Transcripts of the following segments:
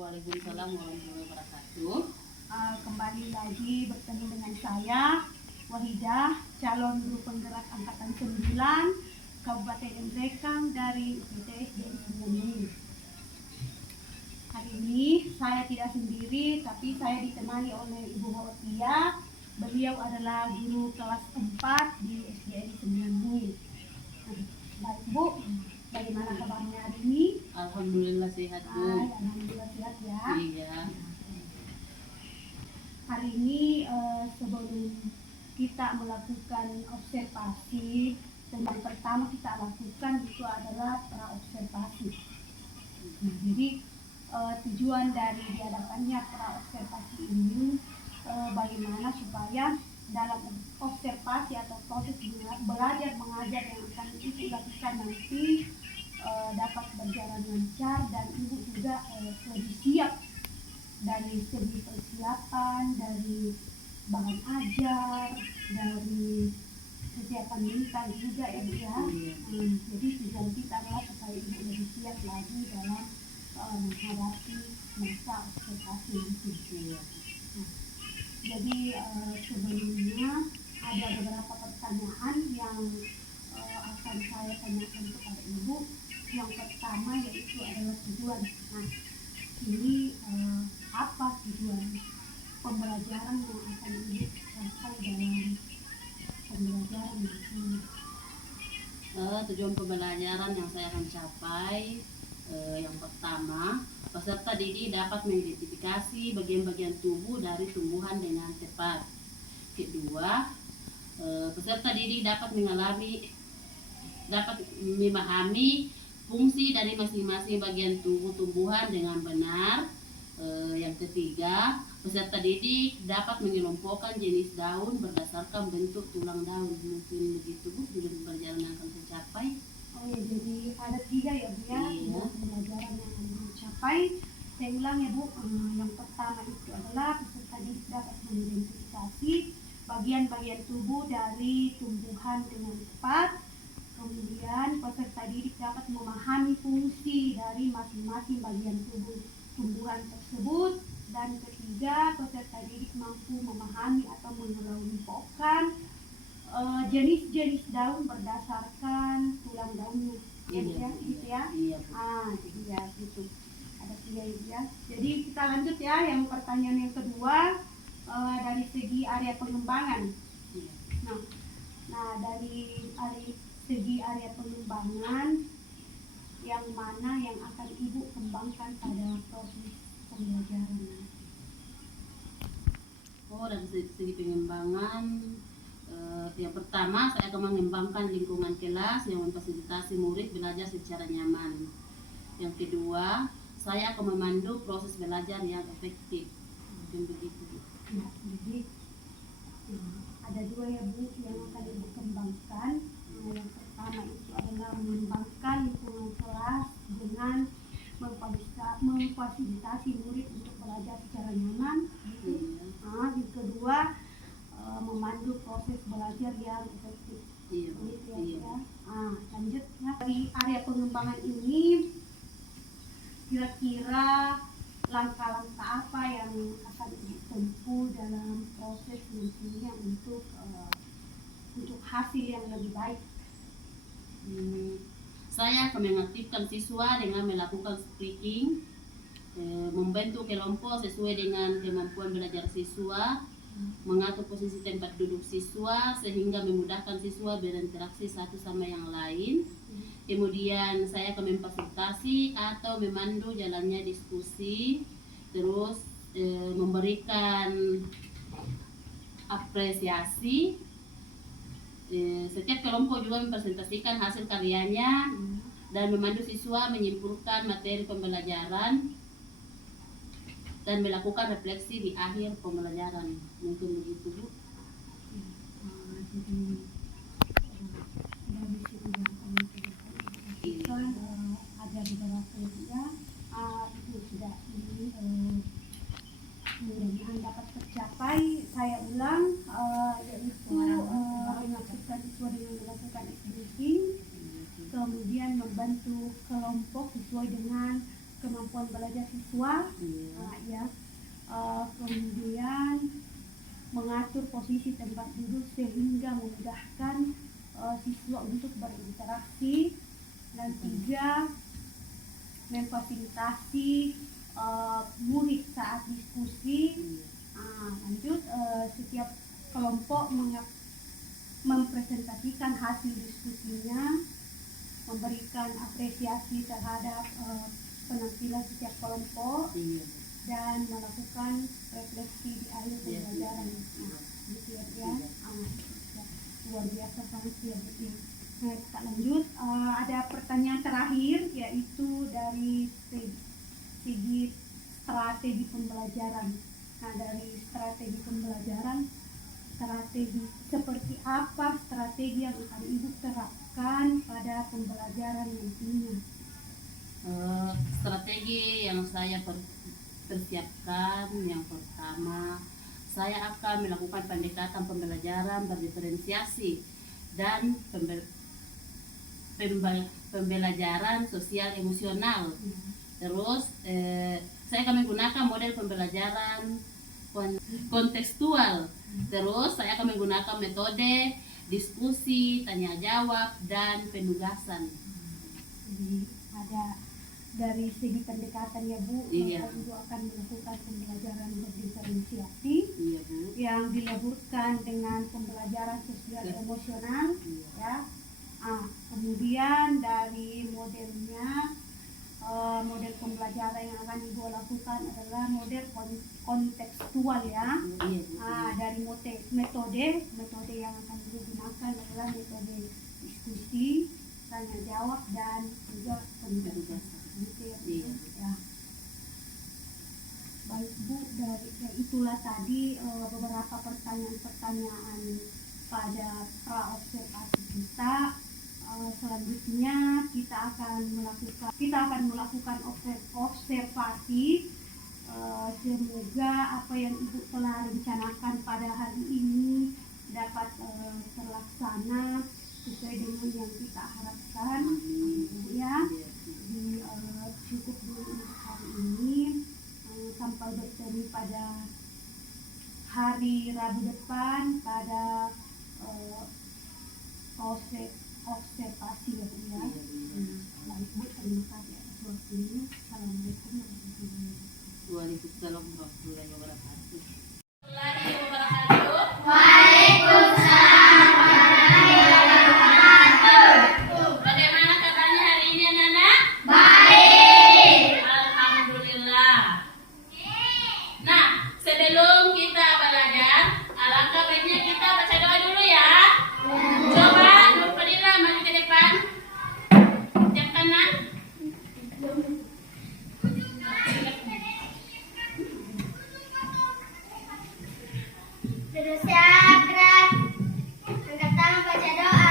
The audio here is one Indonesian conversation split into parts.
Waalaikumsalam warahmatullahi wabarakatuh. Kembali lagi bertemu dengan saya Wahidah, calon guru penggerak angkatan 9 Kabupaten Endrekang dari UPTS DN9. Hari ini saya tidak sendiri, tapi saya ditemani oleh Ibu Hotia. Beliau adalah guru kelas 4 di SDN 9. Baik Bu, bagaimana kabarnya hari ini? Alhamdulillah sehat Bu. Alhamdulillah sehat ya. Iya. Hari ini sebelum kita melakukan observasi, yang pertama kita lakukan itu adalah praobservasi. Nah, jadi tujuan dari diadakannya praobservasi ini bagaimana supaya dalam observasi atau proses belajar mengajar yang akan Ibu lakukan nanti dapat berjalan lancar dan Ibu juga lebih siap dari segi persiapan, dari bahan ajar, dari kesiapan mental juga ya Bu ya. Jadi tujuan kita adalah supaya Ibu lebih siap lagi dalam menghadapi masa observasi nanti. Jadi sebelumnya ada beberapa pertanyaan yang akan saya tanyakan kepada Ibu. Yang pertama yaitu adalah tujuan. Nah, ini apa tujuan pembelajaran yang akan Ibu capai dalam pembelajaran ini? Tujuan pembelajaran yang saya akan capai yang pertama, peserta didik dapat mengidentifikasi bagian-bagian tubuh dari tumbuhan dengan tepat. Kedua, peserta didik dapat memahami fungsi dari masing-masing bagian tubuh tumbuhan dengan benar. Yang ketiga, peserta didik dapat mengelompokkan jenis daun berdasarkan bentuk tulang daun. Mungkin begitu Bu, tujuan pembelajaran yang akan tercapai. Oh ya, jadi ada 3 ya Bu ya, Iya. pembelajaran yang akan dicapai. Saya ulang ya Bu, yang pertama itu adalah peserta didik dapat mengidentifikasi bagian-bagian tubuh dari tumbuhan dengan tepat. Kemudian peserta didik dapat memahami fungsi dari masing-masing bagian tubuh tumbuhan tersebut. Dan ketiga, peserta didik mampu memahami atau mengelompokkan jenis-jenis daun berdasarkan tulang daunnya. Iya, Gitu ya. Iya. Jadi ya gitu. Ada 3 ya. Jadi kita lanjut ya, yang pertanyaan yang kedua dari segi area pengembangan. Iya. Nah, dari segi area pengembangan yang mana yang akan Ibu kembangkan pada proses pembelajaran? Dari segi pengembangan, yang pertama saya akan mengembangkan lingkungan kelas yang memfasilitasi murid belajar secara nyaman. Yang kedua, saya akan memandu proses belajar yang efektif. Mungkin begitu. Nah, jadi ada 2 ya Bu yang akan Ibu kembangkan. Yang pertama itu adalah mengembangkan lingkungan kelas dengan memfasilitasi murid untuk belajar secara nyaman. Yang kedua, memandu proses belajar yang efektif. Iya. Lanjut ya. Di area pengembangan ini kira-kira langkah-langkah apa yang akan ditempuh dalam proses nantinya untuk hasil yang lebih baik? Saya akan mengaktifkan siswa dengan melakukan speaking, membentuk kelompok sesuai dengan kemampuan belajar siswa, mengatur posisi tempat duduk siswa sehingga memudahkan siswa berinteraksi satu sama yang lain. Kemudian saya akan memfasilitasi atau memandu jalannya diskusi, terus memberikan apresiasi. Setiap kelompok juga mempresentasikan hasil karyanya dan memandu siswa menyimpulkan materi pembelajaran dan melakukan refleksi di akhir pembelajaran. Mungkin begitu Bu. Jadi ada beberapa ya, itu sudah mudah-mudahan dapat tercapai. Saya ulang, yaitu melakukan sesuai dengan melakukan briefing, kemudian membantu kelompok sesuai dengan kemampuan kemampuan belajar siswa. Ya. Kemudian mengatur posisi tempat duduk sehingga memudahkan siswa untuk berinteraksi. Dan 3, memfasilitasi murid saat diskusi. Lanjut, setiap kelompok mempresentasikan hasil diskusinya, memberikan apresiasi terhadap penampilan setiap kelompok, dan melakukan refleksi di akhir pembelajaran. Gitu ya. Luar biasa sangat ya. Nah, kita lanjut. Ada pertanyaan terakhir, yaitu dari segi strategi pembelajaran. Nah, dari strategi pembelajaran, seperti apa strategi yang akan Ibu terapkan pada pembelajaran nantinya? Strategi yang saya persiapkan, yang pertama, saya akan melakukan pendekatan pembelajaran berdiferensiasi dan pembelajaran sosial emosional. Terus saya akan menggunakan model pembelajaran kontekstual. Terus saya akan menggunakan metode diskusi, tanya jawab, dan penugasan. Jadi ada dari segi pendekatan ya Bu, Iya. Ibu akan melakukan pembelajaran berdiferensiasi, Iya, Bu. yang dilaburkan dengan pembelajaran sosial emosional. Ya. Kemudian dari modelnya, model pembelajaran yang akan Ibu lakukan adalah model kontekstual ya. Iya, Bu. Dari metode yang akan Ibu gunakan adalah metode diskusi, tanya jawab, dan juga penugasan. Gitu Iya. ya. Baik Bu, itulah tadi beberapa pertanyaan-pertanyaan pada pra-observasi kita. Selanjutnya kita akan melakukan observasi. Semoga apa yang Ibu telah rencanakan pada hari ini dapat terlaksana sesuai dengan yang kita harapkan. Ya, jadi cukup dulu untuk hari ini. Sampai bertemu pada hari Rabu depan pada observasi ya Bu ya. Baik Bu, terima kasih atas waktunya. Assalamualaikum warahmatullahi wabarakatuh. Waalaikumsalam warahmatullahi wabarakatuh. Bagaimana katanya hari ini anak-anak? Baik. Alhamdulillah. Nah, sebelum kita belajar, alangkah baiknya kita baca doa dulu ya. Coba Nur Fadila maju ke depan. Jam kanan. Duduk sakrat. Angkat tangan baca doa.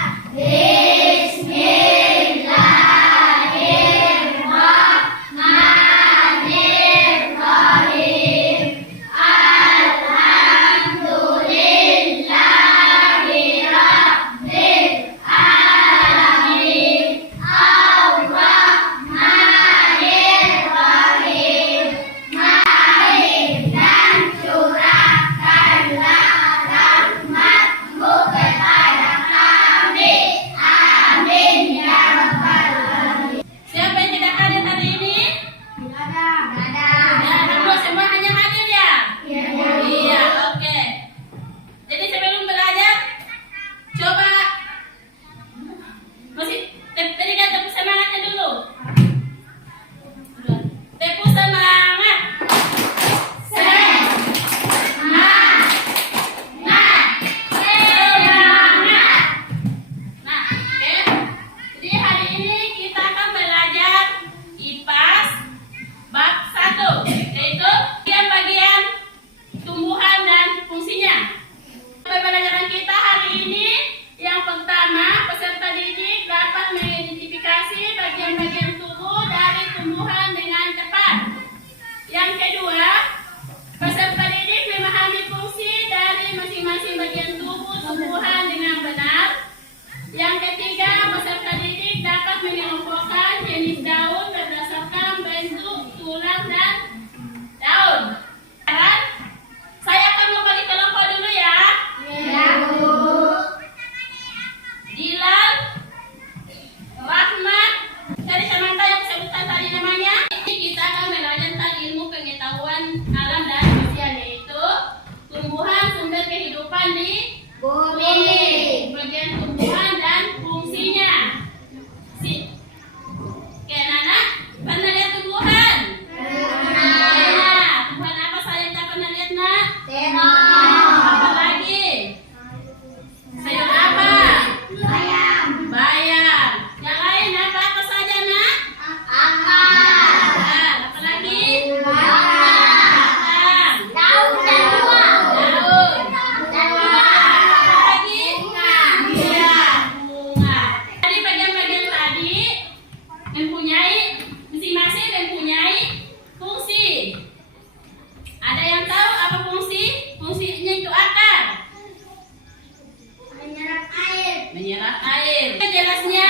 menyerap air. Jelasnya,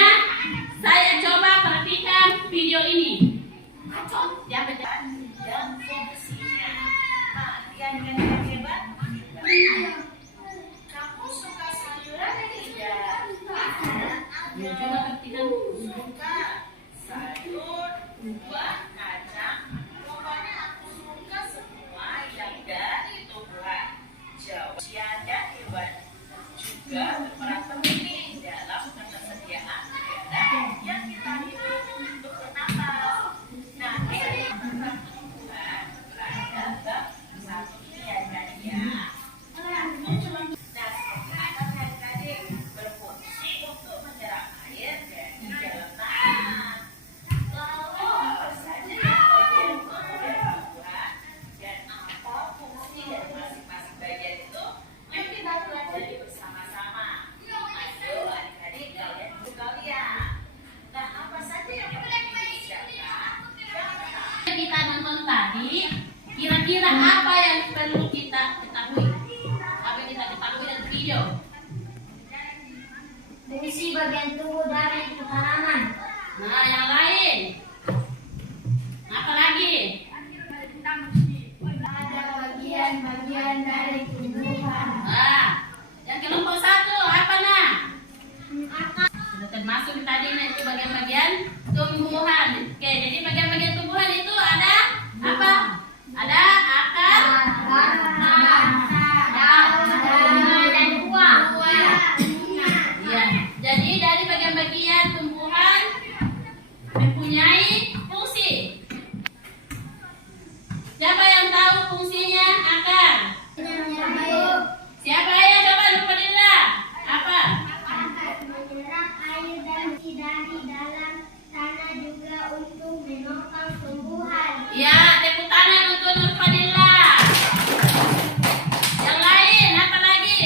saya coba perhatikan video ini. Siapa yang posisinya? Dia dengan hebat. Kamu suka sayuran tidak? Coba perhatikan. Suka sayur, buah, kacang. Pokoknya aku suka semua yang dari tumbuhan. Jauh tiada hewan. Juga berperan penting dalam ketersediaan udara yang kita hirup untuk bernafas. Nah, ini tumbuhan ada bab satu ya. Nah, adik-adik berfungsi untuk menyerap air dari dalam tanah. Lalu apa saja yang bagian tubuh dari tumbuhan dan apa fungsi dari masing-masing bagian itu? Yuk kita pelajari bersama-sama. Ayo adik-adik kalian buka lihat. Nah, apa saja yang perlu disiapkan? Kita nonton tadi, kira-kira apa yang perlu kita ketahui? Apa yang kita ketahui dari video? Fungsi bagian tubuh dari tanaman. Nah, yang lain. Apa lagi? Ada bagian-bagian dari tumbuhan. Nah, yang kelompok satu apa nah? Sudah termasuk tadi itu bagian-bagian tumbuhan. Oke, jadi bagian-bagian tumbuhan itu ada apa? Ada akar, Daun dan buah. iya. Jadi dari bagian-bagian tumbuhan mempunyai fungsi. Siapa yang tahu fungsinya akar? Siapa ya? Coba lupa Dila. Apa? Menyerap air dan dari dalam tanah juga untuk menopang tumbuhan. Ya, tepuk tangan untuk Nur Fadila. Yang lain apa lagi?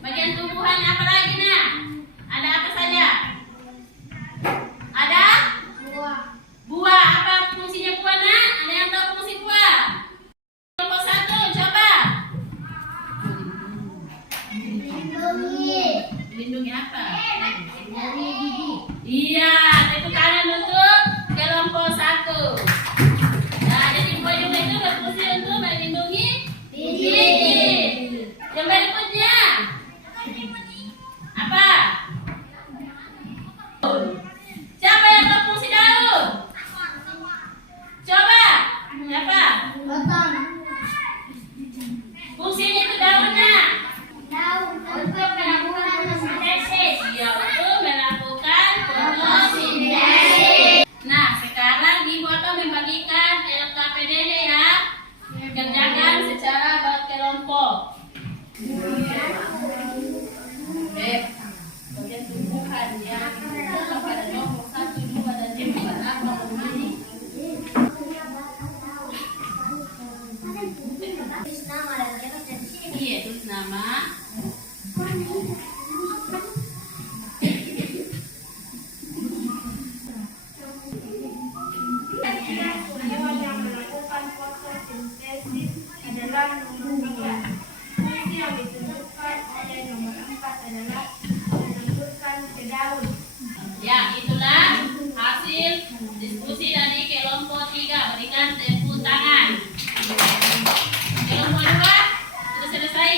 Bagian tumbuhan apa lagi nah? Ada apa saja? Ada Buah. buah. Apa fungsinya buah nak? Ada yang tahu fungsi buah? Kelompok satu, coba. Lindungi Melindungi apa? dari gigi. Iya, tepuk tangan untuk kelompok satu. Nah, jadi buah juga itu berfungsi untuk melindungi gigi. Yang berikutnya apa? Siapa yang tahu fungsi daun? Coba. Siapa? Potong. Fungsinya itu daunnya. Daun untuk melakukan fotosintesis. Iya, untuk melakukan fotosintesis. Nah, sekarang Ibu akan membagikan LKPD-nya ya. Kerjakan secara berkelompok. Bagian tumbuhan ya. Pada kelompok 1, 2, dan 4 apa memilih? Tulis nama dan jelas di sini. Iya, terus nama. Hewan yang melakukan fotosintesis adalah nomor 3. Fungsi yang ditentukan oleh nomor 4 adalah menentukan ke daun. Ya, itulah hasil diskusi dari kelompok 3. Berikan tepuk tangan. Kelompok 2 sudah selesai.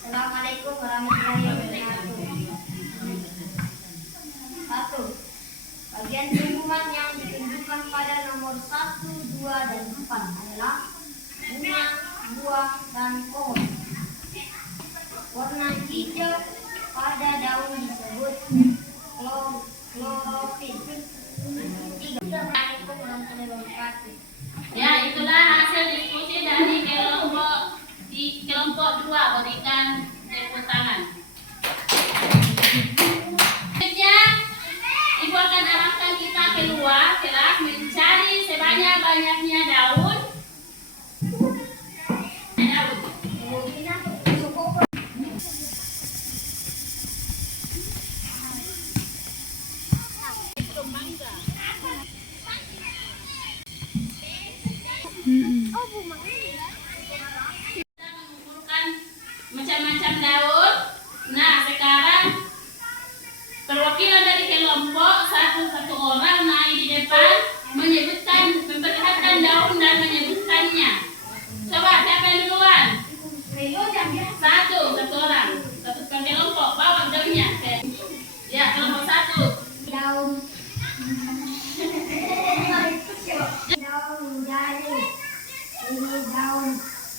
Assalamualaikum warahmatullahi wabarakatuh. 1. Bagian tumbuhan yang ditunjukkan pada nomor 1, 2, dan 4 adalah bunga, buah, dan pohon. Warna hijau pada daun disebut klorofil. 3. Assalamualaikum warahmatullahi wabarakatuh. Ya, itulah hasil diskusi dari kelompok 2. Berikan tepuk tangan. Selanjutnya, Ibu akan arahkan kita keluar kelas mencari sebanyak-banyaknya daun. Kita mengumpulkan macam-macam memberikan daun. Nah, sekarang perwakilan dari kelompok satu orang naik di depan menyebutkan, memperlihatkan daun dan menyebutkannya. Coba siapa yang duluan? Satu orang, satu kelompok bawa daunnya. Ya, kelompok satu. Daun jari, ini daun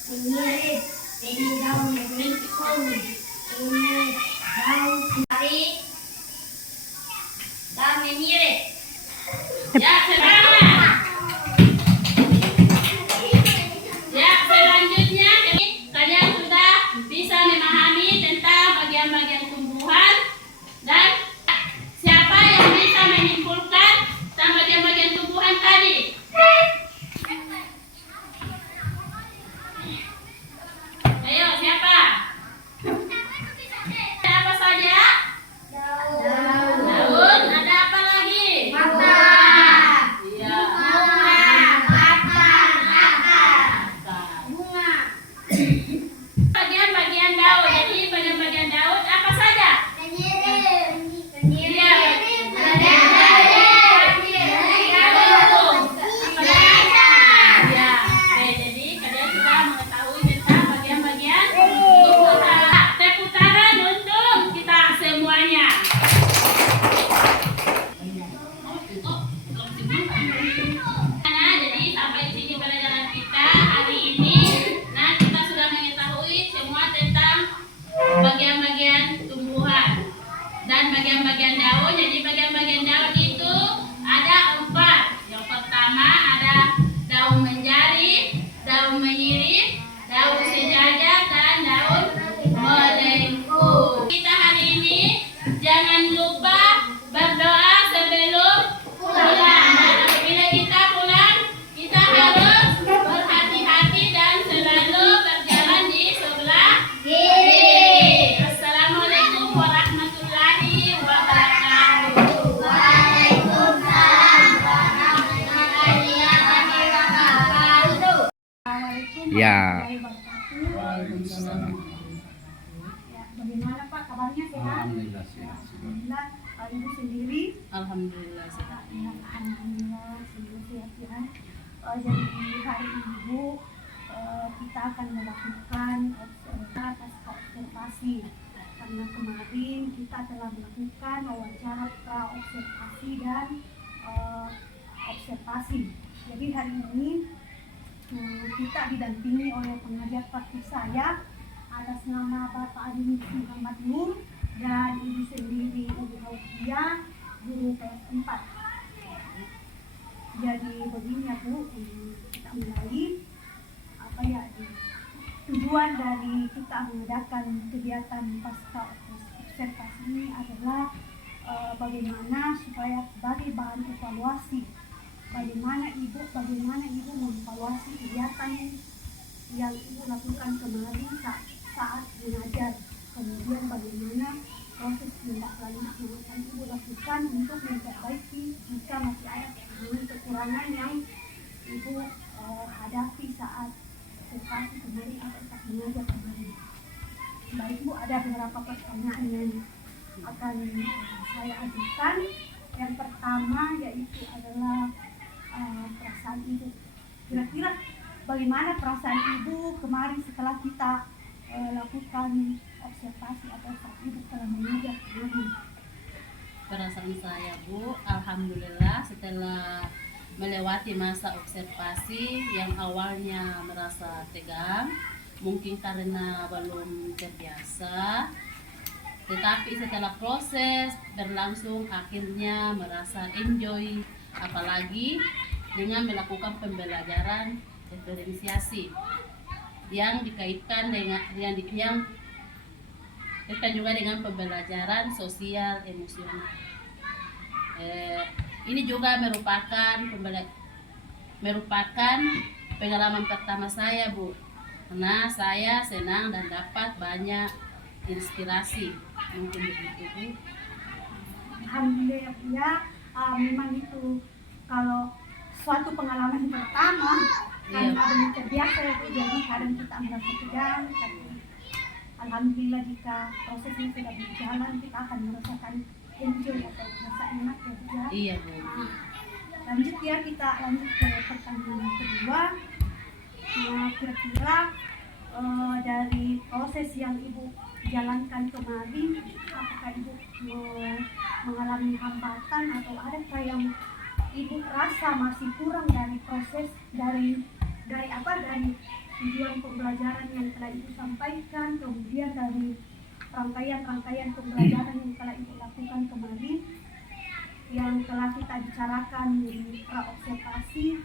penyirit, ini daun mentikung, ini daun jari, daun menyirit. Ya, sekarang. Ya, selanjutnya kalian sudah bisa memahami tentang bagian-bagian tumbuhan dan siapa yang bisa menyimpulkan tentang bagian-bagian tumbuhan tadi? Ayo, siapa? Ada apa saja? Daun. Ada apa lagi? Iya. Bagian-bagian daun. Jadi bagian-bagian daun apa saja? Jadi kalian sudah mengetahui tentang bagian-bagian tumbuhan. Tepuk tangan untuk kita semuanya. Nah, jadi sampai di sini pelajaran kita hari ini. Nah, kita sudah mengetahui semua tentang bagian-bagian tumbuhan dan bagian-bagian daun. Jadi bagian-bagian daun itu ada 4. Yang pertama ada daun menjari, daun menyirip, daun sejajar, dan daun melengkung. Kita hari ini jangan lupa berdoa sebelum pulang. Dan apabila kita pulang, kita harus berhati-hati dan selalu berjalan di sebelah kiri. Assalamualaikum warahmatullahi wabarakatuh. Assalamualaikum Ya. warahmatullahi wabarakatuh. Ya, bagaimana Pak kabarnya, sehat? Alhamdulillah sehat. Alhamdulillah. Ibu sendiri? Alhamdulillah sehat. Ya, alhamdulillah semoga sehat ya. Jadi hari Ibu kita akan melakukan observasi karena kemarin kita telah melakukan wawancara pra-observasi dan observasi. Jadi hari ini kita didampingi oleh pengajar praktik saya atas nama Bapak Adi Muhammad Nur dan Ibu sendiri Ibu Aulia, guru kelas 4. Jadi begini ya Bu, kita mulai tujuan dari kita mengadakan kegiatan pasca observasi ini adalah bagaimana supaya sebagai bahan evaluasi bagaimana ibu mengevaluasi kegiatan yang ibu lakukan kemarin saat mengajar, kemudian bagaimana proses tindak lanjut yang akan ibu lakukan untuk memperbaiki jika masih ada kekurangan yang ibu hadapi saat observasi kemarin atau saat mengajar kemarin. Baik Bu, ada beberapa pertanyaan yang akan saya ajukan. Yang pertama yaitu adalah perasaan ibu. Kira-kira bagaimana perasaan ibu kemarin setelah kita lakukan observasi atau saat ibu telah mengajar kemarin? Perasaan saya Bu, alhamdulillah setelah melewati masa observasi yang awalnya merasa tegang, mungkin karena belum terbiasa, tetapi setelah proses berlangsung akhirnya merasa enjoy, apalagi dengan melakukan pembelajaran diferensiasi yang dikaitkan dengan juga dengan pembelajaran sosial emosional. Ini juga merupakan pengalaman pertama saya Bu, karena saya senang dan dapat banyak inspirasi. Mungkin begitu Bu. Alhamdulillah ya, memang itu kalau suatu pengalaman pertama karena belum terbiasa ya Bu, jadi kadang kita merasa tegang, tapi alhamdulillah jika prosesnya sudah berjalan kita akan merasakan enjoy atau merasa enak ya Bu ya. Iya Bu. Nah, lanjut ya, kita lanjut ke pertanyaan kedua. Kira-kira dari proses yang Ibu jalankan kemarin, apakah Ibu mengalami hambatan atau adakah yang Ibu rasa masih kurang dari proses dari tujuan pembelajaran yang telah Ibu sampaikan, kemudian dari rangkaian pembelajaran yang telah Ibu lakukan kemarin yang telah kita bicarakan di pra-observasi,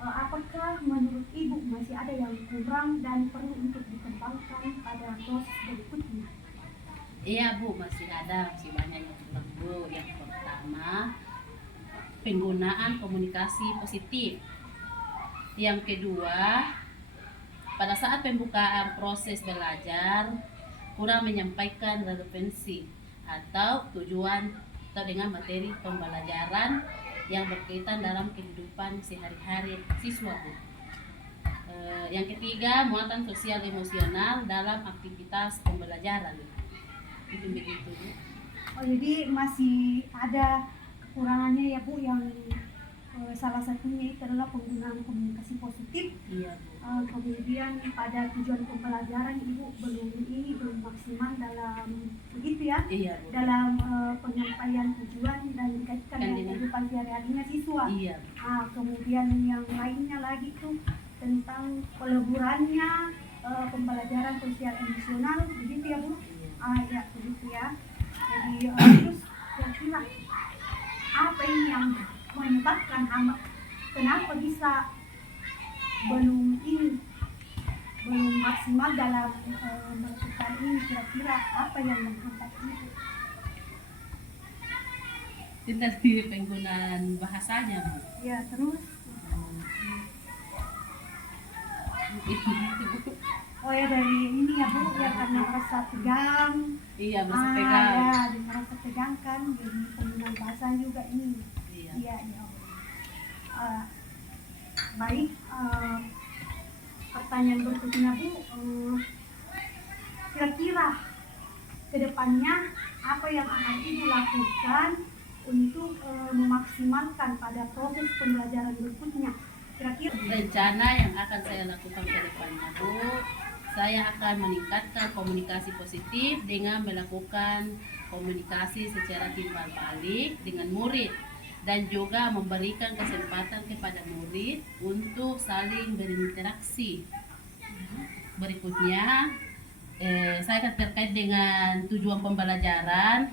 apakah menurut Ibu masih ada yang kurang dan perlu untuk dikembangkan pada proses berikutnya? Iya Bu, masih banyak yang kurang Bu. Yang pertama, penggunaan komunikasi positif. Yang kedua, pada saat pembukaan proses belajar kurang menyampaikan relevansi atau tujuan atau dengan materi pembelajaran yang berkaitan dalam kehidupan sehari-hari siswa Bu. Yang ketiga, muatan sosial emosional dalam aktivitas pembelajaran. Itu begitu Bu. Oh, jadi masih ada kekurangannya ya Bu, yang salah satunya itu adalah penggunaan komunikasi positif. Iya Bu. Kemudian pada tujuan pembelajaran Ibu belum maksimal dalam begitu ya, Iya Bu. dalam penyampaian tujuan dan dikaitkan dengan kehidupan sehari-harinya siswa. Iya. Kemudian yang lainnya lagi tuh tentang peleburannya pembelajaran sosial emosional, begitu ya Bu? Ya begitu ya. Jadi terus kira-kira apa ini yang menyebabkan kenapa bisa belum maksimal dalam melakukan ini, kira-kira apa yang menghambat itu? Itu tadi penggunaan bahasanya Bu. Ya terus oh ya dari ini ya Bu, ya karena merasa tegang. Iya, merasa tegang. Ya, merasa tegang kan, jadi penggunaan bahasa juga ini. Iya. Baik, pertanyaan berikutnya Bu, kira-kira kedepannya apa yang akan Ibu lakukan untuk memaksimalkan pada proses pembelajaran berikutnya? Kira-kira Rencana yang akan saya lakukan ke depannya Bu, saya akan meningkatkan komunikasi positif dengan melakukan komunikasi secara timbal balik dengan murid dan juga memberikan kesempatan kepada murid untuk saling berinteraksi. Berikutnya, saya akan terkait dengan tujuan pembelajaran.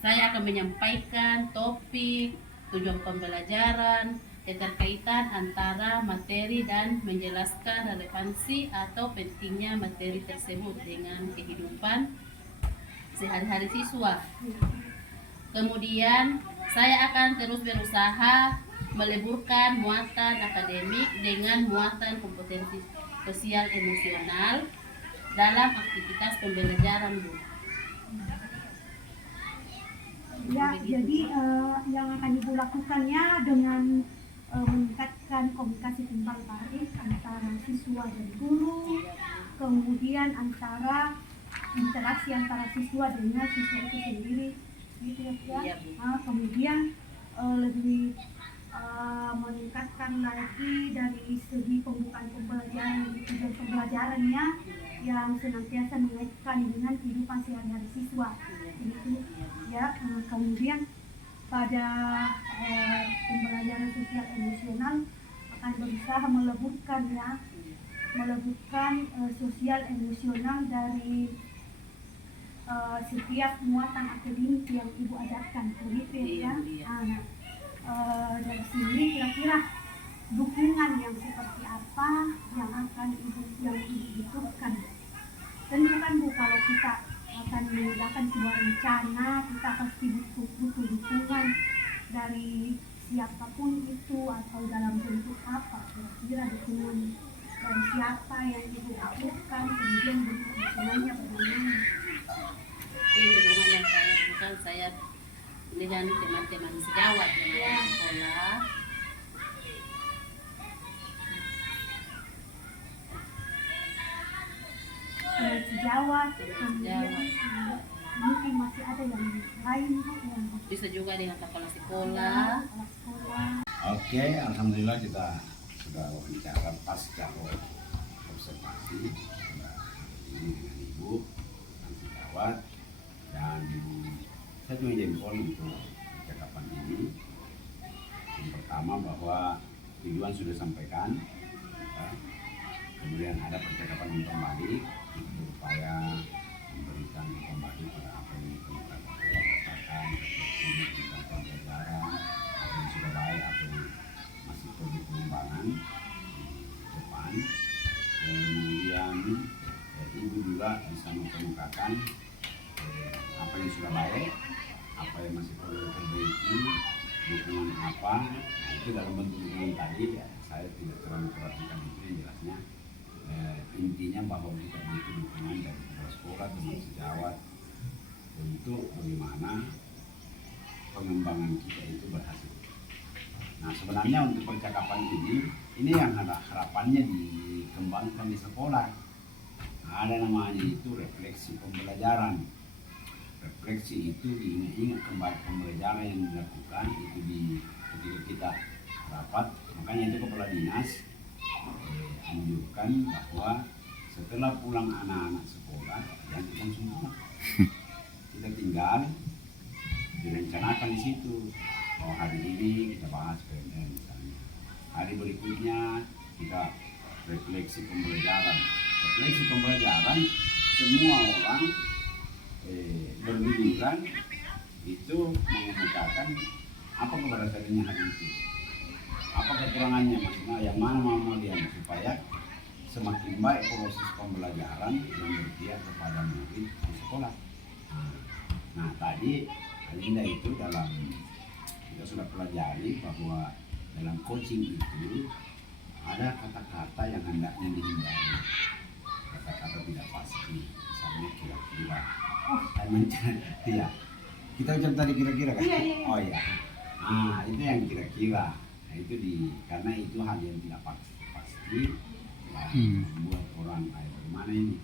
Saya akan menyampaikan topik tujuan pembelajaran, keterkaitan antara materi dan menjelaskan relevansi atau pentingnya materi tersebut dengan kehidupan sehari-hari siswa. Kemudian saya akan terus berusaha meleburkan muatan akademik dengan muatan kompetensi sosial emosional dalam aktivitas pembelajaran Bu. Ya, jadi yang akan Ibu lakukannya dengan meningkatkan komunikasi timbal balik antara siswa dan guru, kemudian antara interaksi antara siswa dengan siswa itu sendiri, gitu ya. Kemudian lebih meningkatkan lagi dari segi pembukaan pembelajaran, tujuan pembelajarannya yang senantiasa mengaitkan dengan kehidupan sehari-hari siswa, gitu ya. Kemudian pada pembelajaran sosial emosional akan berusaha meleburkan sosial emosional dari setiap muatan akademik yang Ibu ajarkan, begitu ya. Dari sini kira-kira dukungan yang seperti apa yang akan Ibu butuhkan? Tentu kan Bu, kalau kita akan mengadakan sebuah rencana, kita pasti butuh dukungan dari siapapun itu atau dalam bentuk apa. Kira-kira dukungan dari siapa yang Ibu butuhkan, kemudian bentuk dukungannya bagaimana? Ini dukungan yang saya butuhkan, saya dengan teman-teman sejawat dengan sekolah. sejawat, kemudian mungkin masih ada yang lain yang Bisa juga dengan kepala sekolah. kepala sekolah. Oke, alhamdulillah kita sudah wawancara pasca observasi ini dengan Ibu dan sejawat, dan saya cuma jempol untuk percakapan ini. Yang pertama bahwa tujuan sudah sampaikan, ya. Kemudian ada percakapan yang kembali berupaya memberikan kembali pada apa yang telah kita rasakan, refleksi tentang pembelajaran, apa yang sudah baik, apa yang masih perlu pengembangan di depan. Kemudian Ibu juga bisa mengemukakan apa yang sudah baik, apa yang masih perlu diperbaiki, dukungan apa. Nah, itu dalam bentuk dukungan tadi ya, saya tidak terlalu perhatikan itu, yang jelasnya intinya bahwa kita butuh dukungan dari kepala sekolah, teman sejawat untuk bagaimana pengembangan kita itu berhasil. Nah, sebenarnya untuk percakapan ini yang harapannya dikembangkan di sekolah. Ada namanya itu refleksi pembelajaran. Refleksi itu diingat-ingat kembali pembelajaran yang dilakukan itu ketika kita rapat. Makanya itu kepala dinas anjurkan bahwa setelah pulang anak-anak sekolah jangan kita semua, kita tinggal direncanakan di situ. Oh, hari ini kita bahas PNN misalnya, hari berikutnya kita refleksi pembelajaran. Refleksi pembelajaran semua orang bergiliran itu mengemukakan apa keberhasilannya hari itu, apa kekurangannya, maksudnya yang mana dia, supaya semakin baik proses pembelajaran yang berpihak kepada murid di sekolah. Nah, tadi Alinda itu dalam kita sudah pelajari bahwa dalam coaching itu ada kata-kata yang hendaknya dihindari, kata-kata tidak pasti, misalnya kira-kira. Ya, kita ucap tadi kira-kira kan? Iya. Oh iya. Nah, itu yang kira-kira. Nah, itu karena itu hal yang tidak pasti ya, membuat orang kayak bagaimana ini.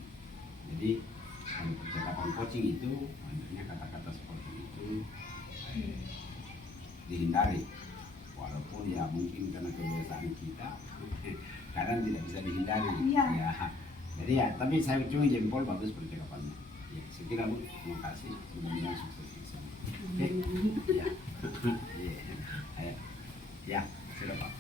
Jadi kalau percakapan coaching itu banyaknya kata-kata seperti itu dihindari, walaupun ya mungkin karena kebiasaan kita kadang tidak bisa dihindari. Iya. Ya, jadi ya, tapi saya cuma jempol bagus percakapannya. Ya, sekira Bu, terima kasih, mudah-mudahan sukses di sana. Oke. Ya. Ya, sudah Pak.